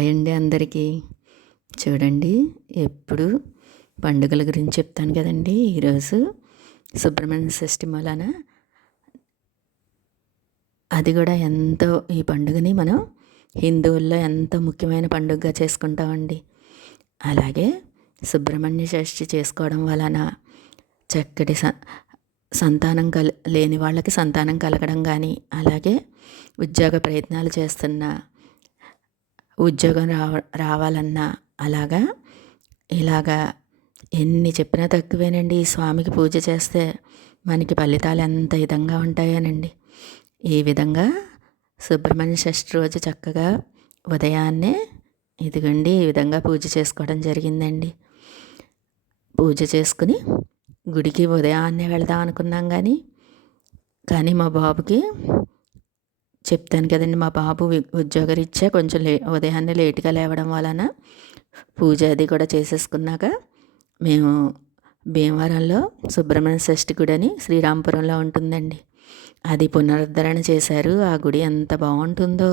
Hi అండి అందరికీ. చూడండి ఎప్పుడు పండుగల గురించి చెప్తాను కదండి. ఈరోజు సుబ్రహ్మణ్య షష్ఠి మూలాన అది కూడా ఎంతో ఈ పండుగని మనం హిందువుల్లో ఎంతో ముఖ్యమైన పండుగగా చేసుకుంటామండి. అలాగే సుబ్రహ్మణ్య షష్ఠి చేసుకోవడం వలన చక్కటి స సంతానం కల లేని వాళ్ళకి సంతానం కలగడం కానీ అలాగే ఉద్యోగ ప్రయత్నాలు చేస్తున్న ఉద్యోగం రావ రావాలన్నా అలాగా ఇలాగా ఎన్ని చెప్పినా తక్కువేనండి. ఈ స్వామికి పూజ చేస్తే మనకి ఫలితాలు ఎంత విధంగా ఉంటాయోనండి. ఈ విధంగా సుబ్రహ్మణ్య షష్ఠి రోజు చక్కగా ఉదయాన్నే ఇదిగండి ఈ విధంగా పూజ చేసుకోవడం జరిగిందండి. పూజ చేసుకుని గుడికి ఉదయాన్నే వెళదాం అనుకున్నాం కానీ కానీ మా బాబుకి చెప్తాను కదండి. మా బాబు ఉద్యోగరీత్యా కొంచెం లే ఉదయాన్నే లేటుగా లేవడం వలన పూజ అది కూడా చేసేసుకున్నాక మేము భీమవరంలో సుబ్రహ్మణ్య షష్ఠి గుడి అని శ్రీరాంపురంలో ఉంటుందండి. అది పునరుద్ధరణ చేశారు. ఆ గుడి ఎంత బాగుంటుందో.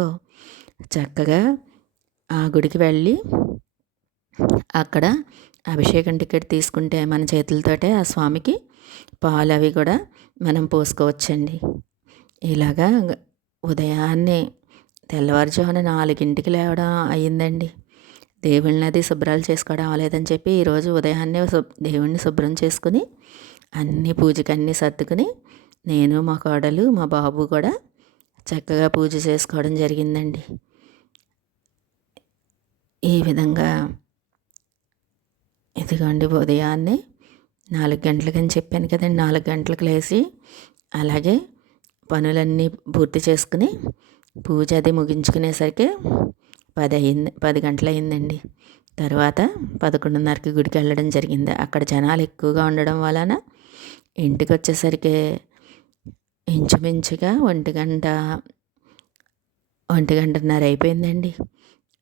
చక్కగా ఆ గుడికి వెళ్ళి అక్కడ అభిషేకం టికెట్ తీసుకుంటే మన చేతులతోటే ఆ స్వామికి పాలు అవి కూడా మనం పోసుకోవచ్చండి. ఇలాగా ఉదయాన్నే తెల్లవారుజామున నాలుగింటికి లేవడం అయ్యిందండి. దేవుళ్ళని అది శుభ్రాలు చేసుకోవడం అవ్వలేదని చెప్పి ఈరోజు ఉదయాన్నే దేవుణ్ణి శుభ్రం చేసుకుని అన్ని పూజకి అన్నీ సర్దుకుని నేను మా కోడలు మా బాబు కూడా చక్కగా పూజ చేసుకోవడం జరిగిందండి. ఈ విధంగా ఇదిగోండి ఉదయాన్నే నాలుగు గంటలకని చెప్పాను కదండి. నాలుగు గంటలకు లేచి అలాగే పనులన్నీ పూర్తి చేసుకుని పూజ అది ముగించుకునేసరికి పది అయింది పది గంటలు అయిందండి తర్వాత పదకొండున్నరకి గుడికి వెళ్ళడం జరిగింది. అక్కడ జనాలు ఎక్కువగా ఉండడం వలన ఇంటికి వచ్చేసరికి ఇంచుమించుగా ఒంటి గంట ఒంటి గంటన్నర అయిపోయిందండి.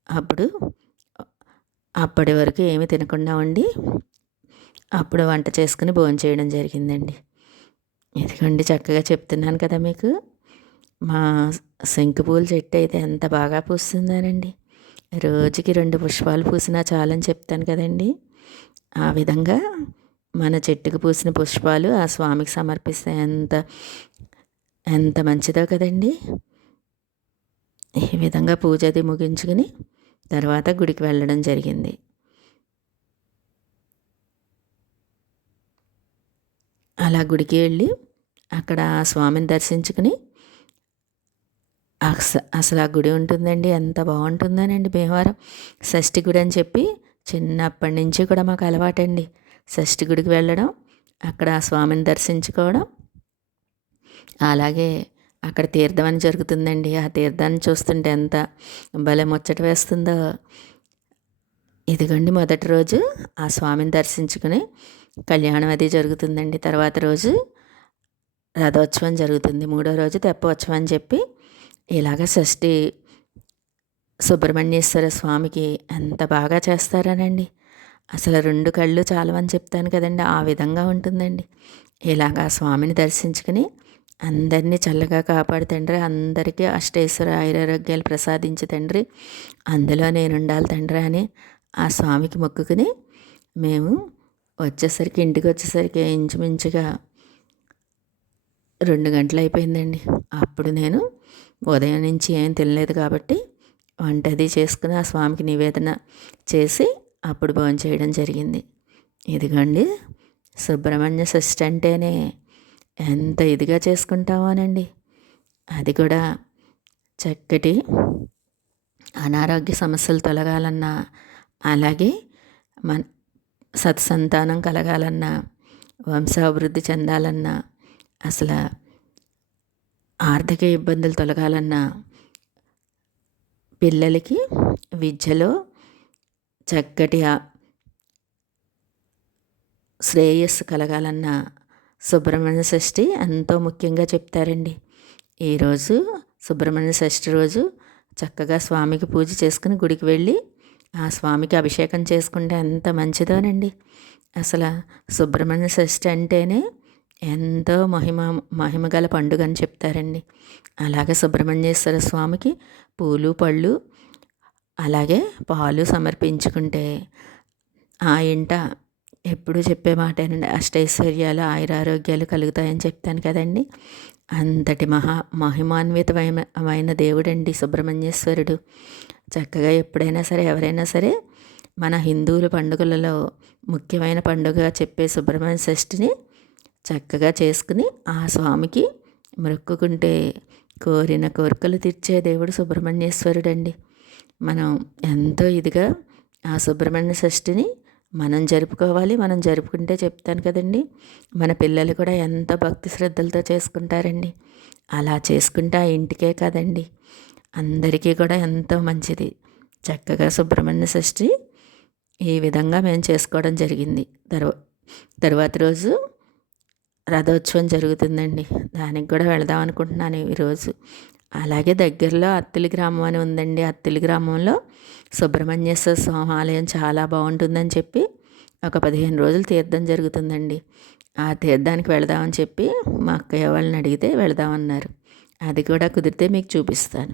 అప్పుడు అప్పటి వరకు ఏమి తినకుండా ఉండి అప్పుడు వంట చేసుకుని భోజనం చేయడం జరిగిందండి. ఇదిగోండి చక్కగా చెప్తున్నాను కదా మీకు. మా శంకుపూల చెట్టు అయితే ఎంత బాగా పూస్తున్నారండి. రోజుకి రెండు పుష్పాలు పూసినా చాలని చెప్తాను కదండి. ఆ విధంగా మన చెట్టుకు పూసిన పుష్పాలు ఆ స్వామికి సమర్పిస్తే ఎంత ఎంత మంచిదో కదండి. ఈ విధంగా పూజ అది ముగించుకుని తర్వాత గుడికి వెళ్ళడం జరిగింది. అలా గుడికి వెళ్ళి అక్కడ స్వామిని దర్శించుకుని అసలు ఆ గుడి ఉంటుందండి ఎంత బాగుంటుందనండి భీమవరం. షష్ఠి గుడి అని చెప్పి చిన్నప్పటి నుంచి కూడా మాకు అలవాటండి. షష్ఠి గుడికి వెళ్ళడం అక్కడ ఆ స్వామిని దర్శించుకోవడం అలాగే అక్కడ తీర్థం అని జరుగుతుందండి. ఆ తీర్థాన్ని చూస్తుంటే ఎంత భలే ముచ్చట వేస్తుందో. ఇదిగోండి మొదటి రోజు ఆ స్వామిని దర్శించుకుని కళ్యాణం అది జరుగుతుందండి. తర్వాత రోజు రథోత్సవం జరుగుతుంది. మూడో రోజు తెప్పోత్సవం అని చెప్పి ఇలాగ షష్ఠి సుబ్రహ్మణ్యేశ్వర స్వామికి ఎంత బాగా చేస్తారనండి. అసలు రెండు కళ్ళు చాలవని చెప్తాను కదండి. ఆ విధంగా ఉంటుందండి. ఇలాగా స్వామిని దర్శించుకుని అందరినీ చల్లగా కాపాడు తండ్రి అందరికీ అష్టేశ్వర ఆయురారోగ్యాలు ప్రసాదించి తండ్రి అందులో నేను ఉండాలి తండ్రి అని ఆ స్వామికి మొక్కుకుని మేము వచ్చేసరికి ఇంటికి వచ్చేసరికి ఇంచుమించుగా రెండు గంటలు అయిపోయిందండి. అప్పుడు నేను ఉదయం నుంచి ఏం తినలేదు కాబట్టి వంట అది చేసుకుని ఆ స్వామికి నివేదన చేసి అప్పుడు భోజనం చేయడం జరిగింది. ఇదిగోండి సుబ్రహ్మణ్య షష్ఠి అంటేనే ఎంత ఇదిగా చేసుకుంటామోనండి అది కూడా చక్కటి అనారోగ్య సమస్యలు తొలగాలన్నా అలాగే మన సత్సంతానం కలగాలన్నా వంశాభివృద్ధి చెందాలన్నా అసలు ఆర్థిక ఇబ్బందులు తొలగాలన్నా పిల్లలకి విద్యలో చక్కటి శ్రేయస్సు కలగాలన్న సుబ్రహ్మణ్య షష్ఠి ఎంతో ముఖ్యంగా చెప్తారండి. ఈరోజు సుబ్రహ్మణ్య షష్ఠి రోజు చక్కగా స్వామికి పూజ చేసుకుని గుడికి వెళ్ళి ఆ స్వామికి అభిషేకం చేసుకుంటే ఎంత మంచిదోనండి. అసలు సుబ్రహ్మణ్య షష్ఠి అంటేనే ఎంతో మహిమ మహిమగల పండుగ అని చెప్తారండి. అలాగే సుబ్రహ్మణ్యేశ్వర స్వామికి పూలు పళ్ళు అలాగే పాలు సమర్పించుకుంటే ఆ ఇంట ఎప్పుడు చెప్పే మాటేనండి అష్టైశ్వర్యాలు ఆయురారోగ్యాలు కలుగుతాయని చెప్తాను కదండి. అంతటి మహా మహిమాన్వితమైన దేవుడండి సుబ్రహ్మణ్యేశ్వరుడు. చక్కగా ఎప్పుడైనా సరే ఎవరైనా సరే మన హిందువుల పండుగలలో ముఖ్యమైన పండుగ చెప్పే సుబ్రహ్మణ్య షష్ఠిని చక్కగా చేసుకుని ఆ స్వామికి మొక్కుకుంటే కోరిన కోరికలు తీర్చే దేవుడు సుబ్రహ్మణ్యేశ్వరుడు అండి మనం ఎంతో ఇదిగా ఆ సుబ్రహ్మణ్య షష్ఠిని మనం జరుపుకోవాలి మనం జరుపుకుంటే చెప్తాను కదండి. మన పిల్లలు కూడా ఎంత భక్తి శ్రద్ధలతో చేసుకుంటారండి. అలా చేసుకుంటే ఆ ఇంటికే కాదండి. అందరికీ కూడా ఎంతో మంచిది. చక్కగా సుబ్రహ్మణ్య షష్ఠి ఈ విధంగా మేము చేసుకోవడం జరిగింది. తర్వా తరువాత రోజు రథోత్సవం జరుగుతుందండి. దానికి కూడా వెళదాం అనుకుంటున్నాను ఈరోజు అలాగే దగ్గరలో అత్తిలి గ్రామం అని ఉందండి. అత్తిలి గ్రామంలో సుబ్రహ్మణ్యేశ్వర స్వామి ఆలయం చాలా బాగుంటుందని చెప్పి ఒక పదిహేను రోజులు తీర్థం జరుగుతుందండి. ఆ తీర్థానికి వెళదామని చెప్పి మా అక్కయ్య వాళ్ళని అడిగితే వెళదామన్నారు. అది కూడా కుదిరితే మీకు చూపిస్తాను.